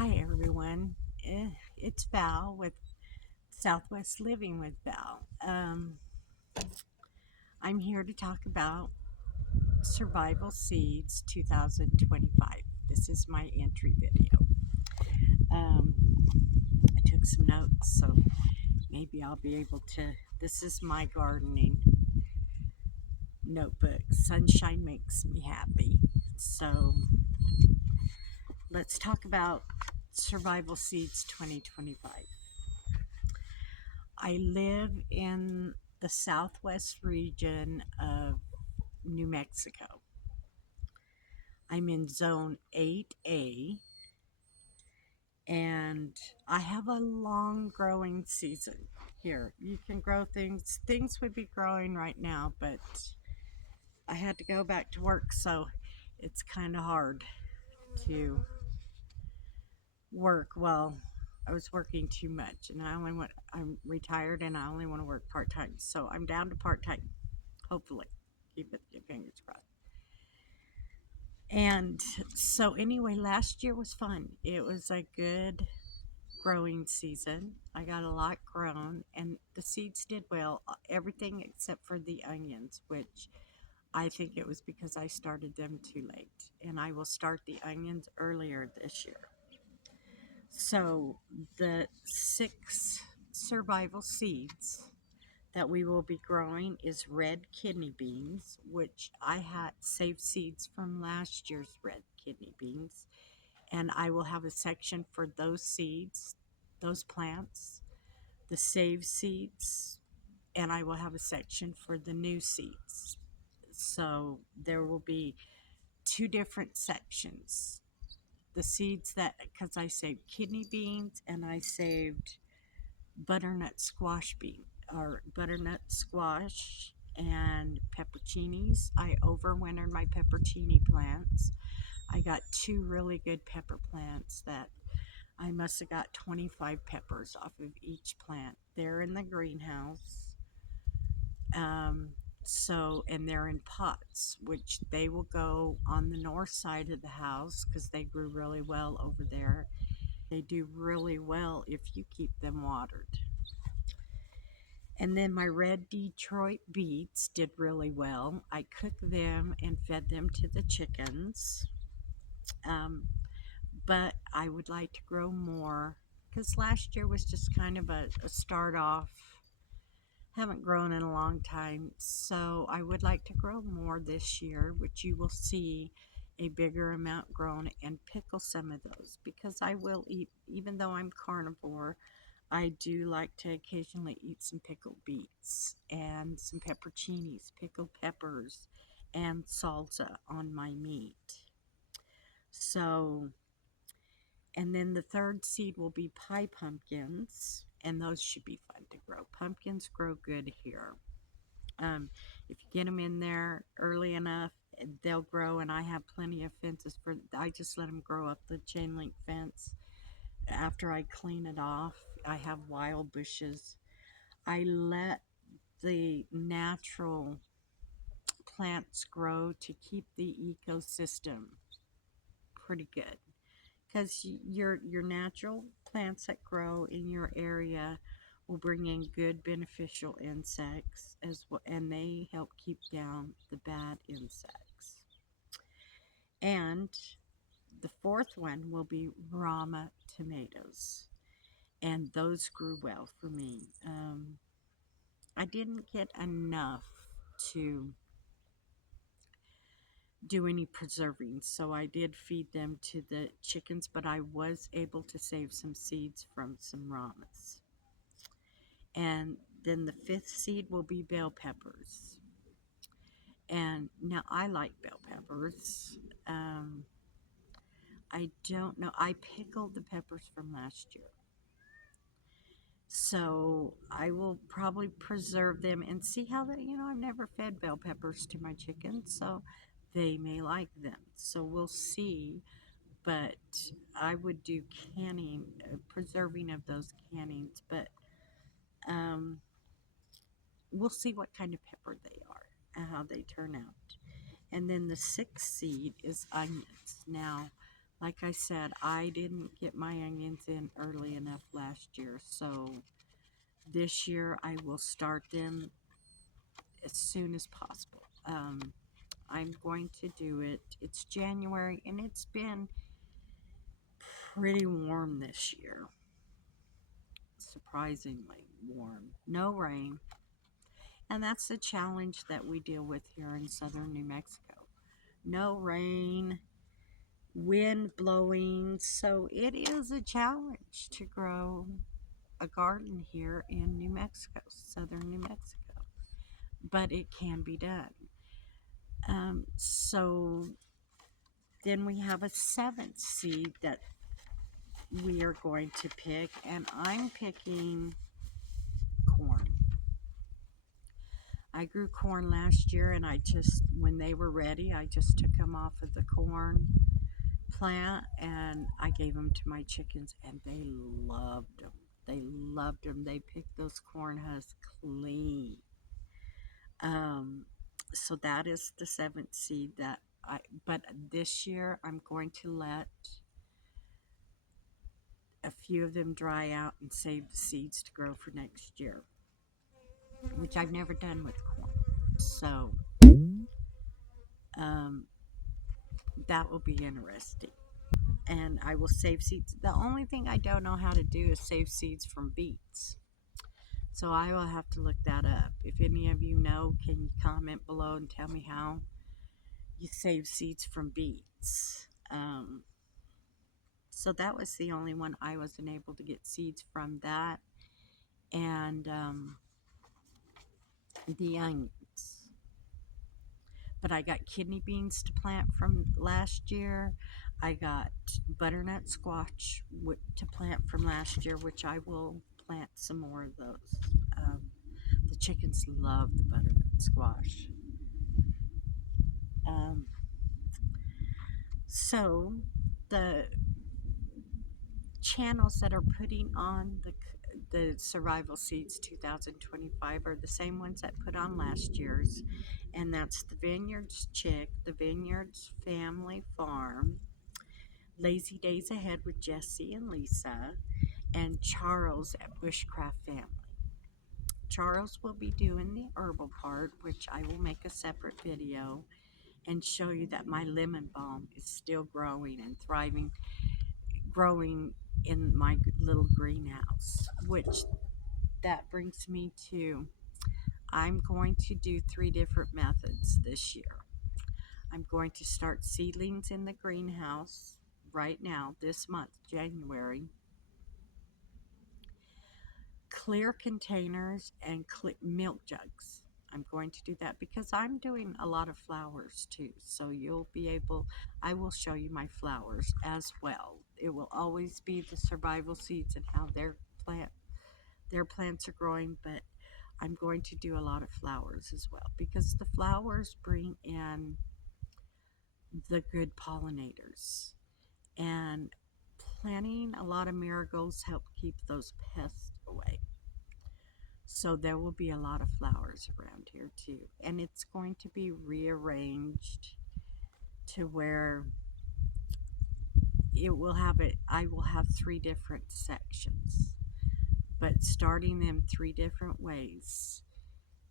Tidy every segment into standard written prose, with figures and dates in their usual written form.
Hi, everyone. It's Val with Southwest Living with Val. I'm here to talk about Survival Seeds 2025. This is my entry video. Um, I took some notes, so maybe I'll be able to. This is my gardening notebook. Sunshine makes me happy. So let's talk about Survival Seeds 2025. I live in the southwest region of New Mexico. I'm in zone 8A and I have a long growing season here. You can grow things. Things would be growing right now, but I had to go back to work, so it's kind of hard to work. Well, I was working too much and I'm retired and I only want to work part time. So I'm down to part time. Hopefully. Keep it your fingers crossed. And so anyway, last year was fun. It was a good growing season. I got a lot grown and the seeds did well, everything except for the onions, which I think it was because I started them too late. And I will start the onions earlier this year. So the 6 survival seeds that we will be growing is red kidney beans, which I had saved seeds from last year's red kidney beans. And I will have a section for those seeds, those plants, the saved seeds, and I will have a section for the new seeds. So there will be 2 different sections. The seeds that, because I saved kidney beans and I saved butternut squash bean or butternut squash and pepperoncinis. I overwintered my pepperoni plants. I got 2 really good pepper plants that I must have got 25 peppers off of each plant. They're in the greenhouse. Um, and they're in pots, which they will go on the north side of the house because they grew really well over there. They do really well if you keep them watered. And then my red Detroit beets did really well. I cooked them and fed them to the chickens. Um, but I would like to grow more because last year was just kind of a start off. Haven't grown in a long time, so I would like to grow more this year, which you will see a bigger amount grown and pickle some of those because I will eat, even though I'm carnivore. I do like to occasionally eat some pickled beets and some pepperoncinis, pickled peppers, and salsa on my meat. So, and then the third seed will be pie pumpkins, and those should be fun to grow. Pumpkins grow good here. If you get them in there early enough, they'll grow, and I have plenty of fences for. I just let them grow up the chain link fence. After I clean it off, I have wild bushes. I let the natural plants grow to keep the ecosystem pretty good because your natural plants that grow in your area will bring in good beneficial insects as well, and they help keep down the bad insects. And the fourth one will be Rama tomatoes, and those grew well for me. I didn't get enough to do any preserving, so I did feed them to the chickens, but I was able to save some seeds from some ramas. And then the fifth seed will be bell peppers. And now I like bell peppers. Um, I don't know. I pickled the peppers from last year. So I will probably preserve them and see how they, I've never fed bell peppers to my chickens, so they may like them. So we'll see. But I would do canning, preserving of those cannings, but um, we'll see what kind of pepper they are and how they turn out. And then the sixth seed is onions. Now, Like I said, I didn't get my onions in early enough last year, so this year I will start them as soon as possible. I'm going to do it. It's January and it's been pretty warm this year. Surprisingly warm. No rain. And that's the challenge that we deal with here in southern New Mexico. No rain, wind blowing. So it is a challenge to grow a garden here in New Mexico, southern New Mexico. But it can be done. So then we have a seventh seed that we are going to pick, and I'm picking corn. I grew corn last year, and when they were ready, I just took them off of the corn plant and I gave them to my chickens, and they loved them. They loved them. They picked those corn husks clean. Um, so that is the seventh seed but this year I'm going to let a few of them dry out and save the seeds to grow for next year, which I've never done with corn. So um, that will be interesting. And I will save seeds. The only thing I don't know how to do is save seeds from beets. So I will have to look that up. If any of you know, can you comment below and tell me how you save seeds from beets? So that was the only one I wasn't able to get seeds from, that and the onions. But I got kidney beans to plant from last year. I got butternut squash to plant from last year, which I will plant some more of those. Um, the chickens love the butternut squash. Um, so the channels that are putting on the Survival Seeds 2025 are the same ones that put on last year's, and that's the Vineyards Chick, the Vineyards Family Farm, Lazy Days Ahead with Jesse and Lisa, and Charles at Bushcraft Family. Charles will be doing the herbal part, which I will make a separate video and show you that my lemon balm is still growing and thriving, growing in my little greenhouse, which that brings me to, I'm going to do 3 different methods this year. I'm going to start seedlings in the greenhouse right now, this month, January. Clear containers and milk jugs. I'm going to do that because I'm doing a lot of flowers too. So I will show you my flowers as well. It will always be the Survival Seeds and how their plants are growing, but I'm going to do a lot of flowers as well because the flowers bring in the good pollinators, and planting a lot of marigolds help keep those pests away. So there will be a lot of flowers around here too, and it's going to be rearranged to where I will have 3 different sections, but starting them 3 different ways: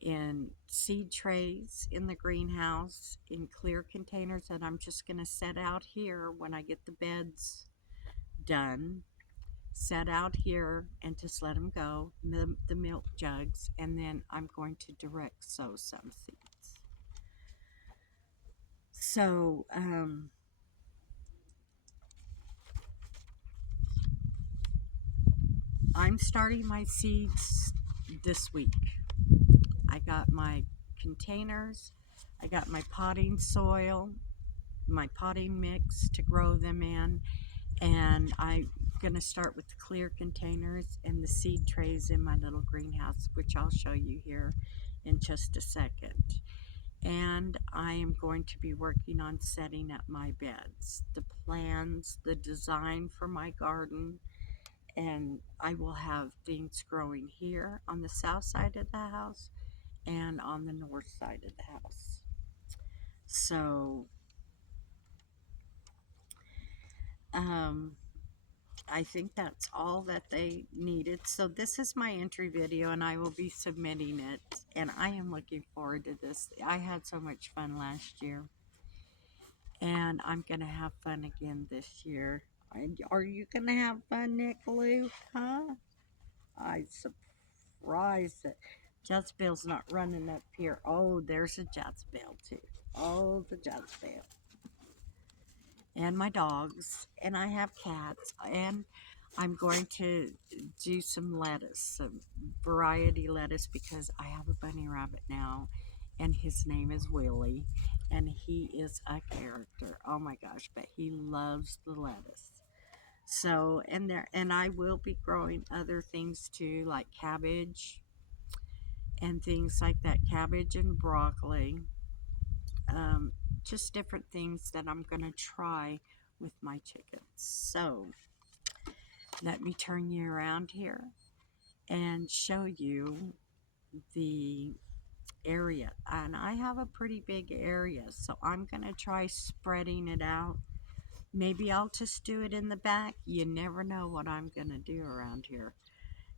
in seed trays in the greenhouse, in clear containers that I'm just going to set out here when I get the beds done, set out here and just let them go, the milk jugs, and then I'm going to direct sow some seeds. So I'm starting my seeds this week. I got my containers, I got my potting soil, my potting mix to grow them in, and I'm going to start with the clear containers and the seed trays in my little greenhouse, which I'll show you here in just a second. And I am going to be working on setting up my beds, the plans, the design for my garden, and I will have things growing here on the south side of the house and on the north side of the house. So I think that's all that they needed. So this is my entry video and I will be submitting it. And I am looking forward to this. I had so much fun last year. And I'm going to have fun again this year. Are you going to have fun, Nick Luke? Huh? I surprised that Jezebel's not running up here. Oh, there's a Jezebel too. Oh, the Jezebel. And my dogs. And I have cats. And I'm going to do some lettuce, some variety lettuce, because I have a bunny rabbit now, and his name is Willie, and he is a character. Oh my gosh, but he loves the lettuce. So, and I will be growing other things too, like cabbage and things like that, cabbage and broccoli. Um, just different things that I'm going to try with my chickens. So, let me turn you around here and show you the area. And I have a pretty big area, so I'm going to try spreading it out. Maybe I'll just do it in the back. You never know what I'm going to do around here.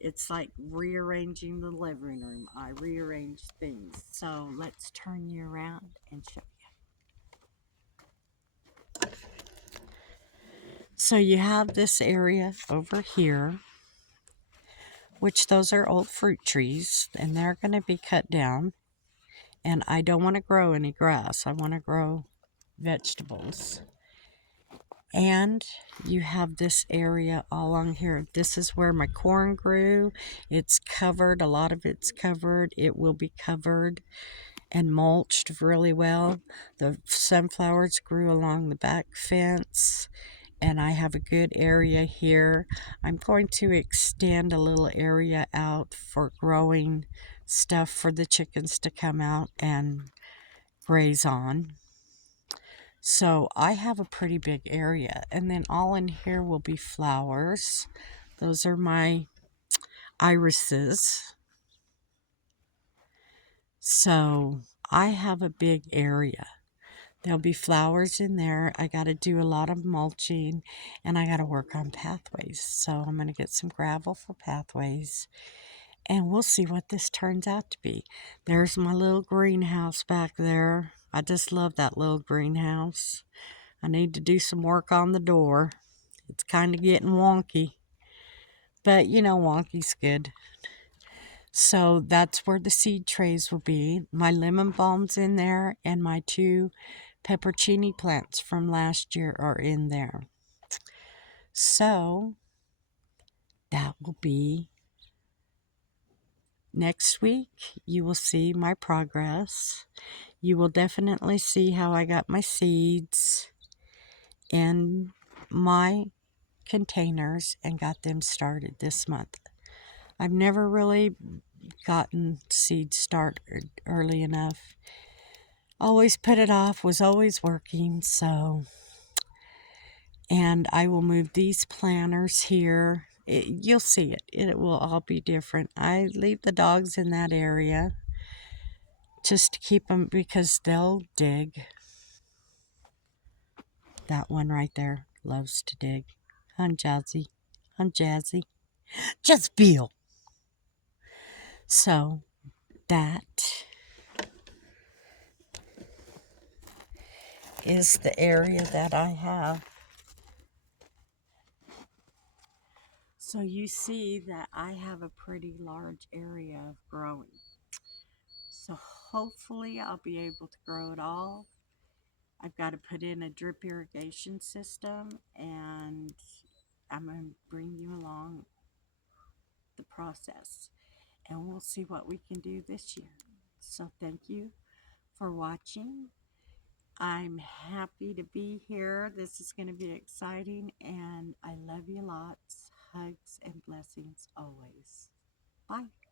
It's like rearranging the living room. I rearrange things. So let's turn you around and show you. So you have this area over here, which those are old fruit trees, and they're going to be cut down. And I don't want to grow any grass. I want to grow vegetables. And you have this area all along here. This is where my corn grew. It's covered. A lot of it's covered. It will be covered and mulched really well. The sunflowers grew along the back fence. And I have a good area here. I'm going to extend a little area out for growing stuff for the chickens to come out and graze on. So I have a pretty big area, and then all in here will be flowers. Those are my irises. So I have a big area. There'll be flowers in there. I got to do a lot of mulching, and I got to work on pathways. So I'm going to get some gravel for pathways, and we'll see what this turns out to be. There's my little greenhouse back there. I just love that little greenhouse. I need to do some work on the door. It's kind of getting wonky, but you know, wonky's good. So that's where the seed trays will be. My lemon balm's in there, and my 2 peppercini plants from last year are in there. So that will be next week. You will see my progress. You will definitely see how I got my seeds in my containers and got them started this month. I've never really gotten seeds started early enough. Always put it off, was always working, so. And I will move these planters here. You'll see it. It will all be different. I leave the dogs in that area just to keep them, because they'll dig. That one right there loves to dig. I'm Jazzy. I'm Jazzy. Just Bill. So that is the area that I have. So you see that I have a pretty large area of growing. So hopefully I'll be able to grow it all. I've got to put in a drip irrigation system, and I'm going to bring you along the process, and we'll see what we can do this year. So thank you for watching. I'm happy to be here. This is going to be exciting, and I love you lots. Hugs and blessings always. Bye.